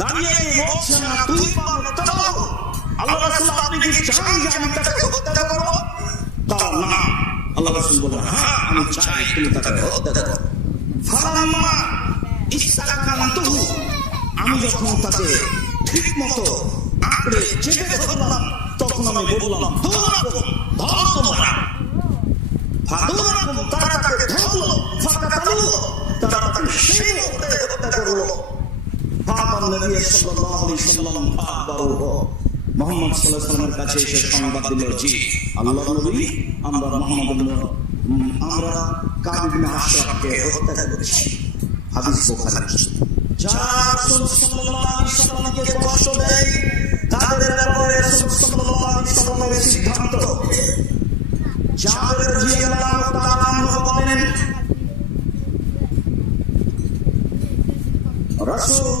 দাঁড়িয়ে বলছেন না তুই আল্লাহ রাসূল আপনি কি চান যে আমি তাকে হত্যা করব? কাল না, আল্লাহ রাসূল বলেন হ্যাঁ আমি চাই তুমি তাকে হত্যা করো। ফালাম্মা ইস্তাকানতুহু, আমি যখন তাকে ঠিক মতো আঁকড়ে চেপে ধরলাম তখন আমি বললাম দৌড়াবো, ধরো তোমরা। ফাদৌরাকুম, তারা তাকে ধরলো, ফাকাতালু, তারা তাকে সেই মুহূর্তে হত্যা করলো। ফাআতান নবী সাল্লাল্লাহু আলাইহি ওয়াসাল্লাম ফাআখবারুহু, মুহাম্মদ সাল্লাল্লাহু আলাইহি ওয়াসাল্লামের কাছে এসে সংবাদ দিল, জি আল্লাহর নবী আমরা কাব ইবনে আশরাফকে হত্যা করেছি। হাদিস বুখারী। যারা রাসূল সাল্লাল্লাহু আলাইহি ওয়াসাল্লামকে কষ্ট দেয় তাদের ব্যাপারে রাসূল সাল্লাল্লাহু আলাইহি ওয়াসাল্লামের সিদ্ধান্ত। জাবের রাদিয়াল্লাহু তাআলা আনহু বলেন রাসূল